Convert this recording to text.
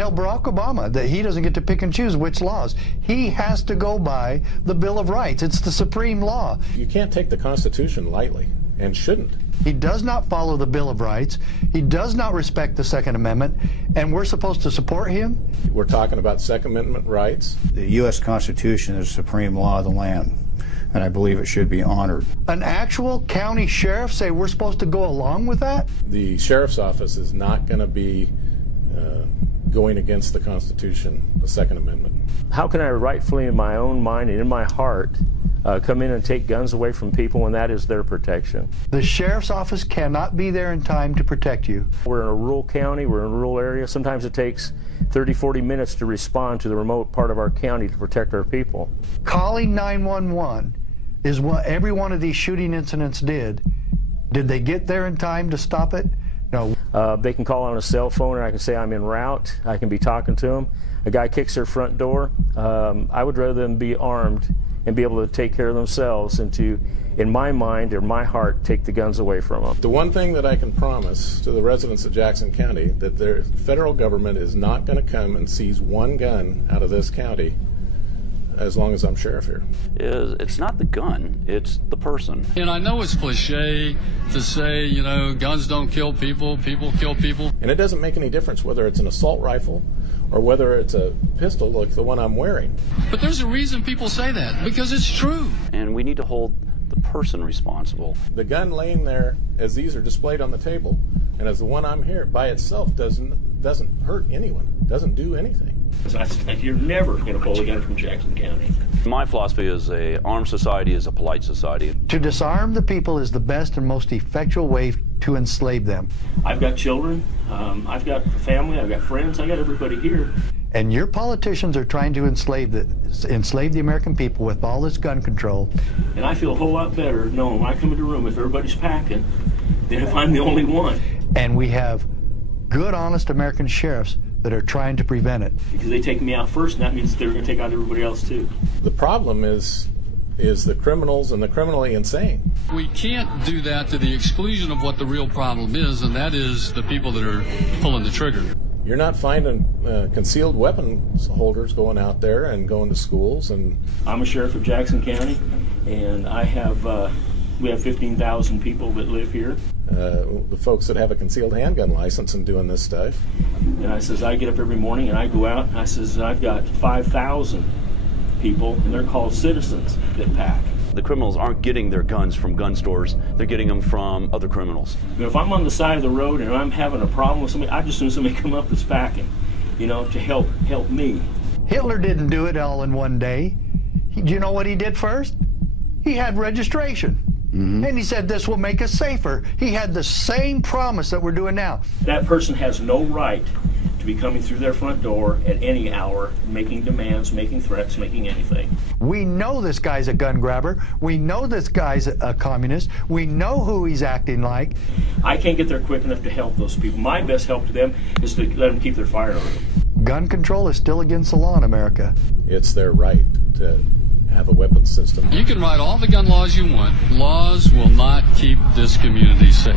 tell Barack Obama that he doesn't get to pick and choose which laws. He has to go by the Bill of Rights. It's the supreme law. You can't take the Constitution lightly, and shouldn't. He does not follow the Bill of Rights. He does not respect the Second Amendment, and we're supposed to support him? We're talking about Second Amendment rights. The U.S. Constitution is the supreme law of the land, and I believe it should be honored. An actual county sheriff say we're supposed to go along with that? The sheriff's office is not going to be going against the Constitution, the Second Amendment. How can I rightfully, in my own mind and in my heart, come in and take guns away from people when that is their protection? The sheriff's office cannot be there in time to protect you. We're in a rural county, we're in a rural area. Sometimes it takes 30, 40 minutes to respond to the remote part of our county to protect our people. Calling 911 is what every one of these shooting incidents did. Did they get there in time to stop it? No. They can call on a cell phone, and I can say I'm en route. I can be talking to them. A guy kicks their front door. I would rather them be armed and be able to take care of themselves and to, in my mind or my heart, take the guns away from them. The one thing that I can promise to the residents of Jackson County, that the federal government is not going to come and seize one gun out of this county as long as I'm sheriff here. It's not the gun, it's the person. And I know it's cliche to say, you know, guns don't kill people, people kill people. And it doesn't make any difference whether it's an assault rifle or whether it's a pistol like the one I'm wearing. But there's a reason people say that, because it's true. And we need to hold the person responsible. The gun laying there, as these are displayed on the table, and as the one I'm here, by itself doesn't hurt anyone, doesn't do anything. You're never going to pull a gun from Jackson County. My philosophy is a armed society is a polite society. To disarm the people is the best and most effectual way to enslave them. I've got children, I've got family, I've got friends, I got everybody here. And your politicians are trying to enslave the American people with all this gun control. And I feel a whole lot better knowing when I come into a room if everybody's packing than if I'm the only one. And we have good, honest American sheriffs that are trying to prevent it. Because they take me out first, and that means they're going to take out everybody else too. The problem is the criminals and the criminally insane. We can't do that to the exclusion of what the real problem is, and that is the people that are pulling the trigger. You're not finding concealed weapons holders going out there and going to schools. And I'm a sheriff of Jackson County, and I have we have 15,000 people that live here. The folks that have a concealed handgun license and doing this stuff. And I says, I get up every morning and I go out and I says, I've got 5,000 people, and they're called citizens that pack. The criminals aren't getting their guns from gun stores, they're getting them from other criminals. You know, if I'm on the side of the road and I'm having a problem with somebody, I just assume somebody come up that's packing, you know, to help me. Hitler didn't do it all in one day. Do you know what he did first? He had registration. Mm-hmm. And he said this will make us safer. He had the same promise that we're doing now. That person has no right to be coming through their front door at any hour, making demands, making threats, making anything. We know this guy's a gun grabber. We know this guy's a communist. We know who he's acting like. I can't get there quick enough to help those people. My best help to them is to let them keep their firearms. Gun control is still against the law in America. It's their right to have a weapons system. You can write all the gun laws you want. Laws will not keep this community safe.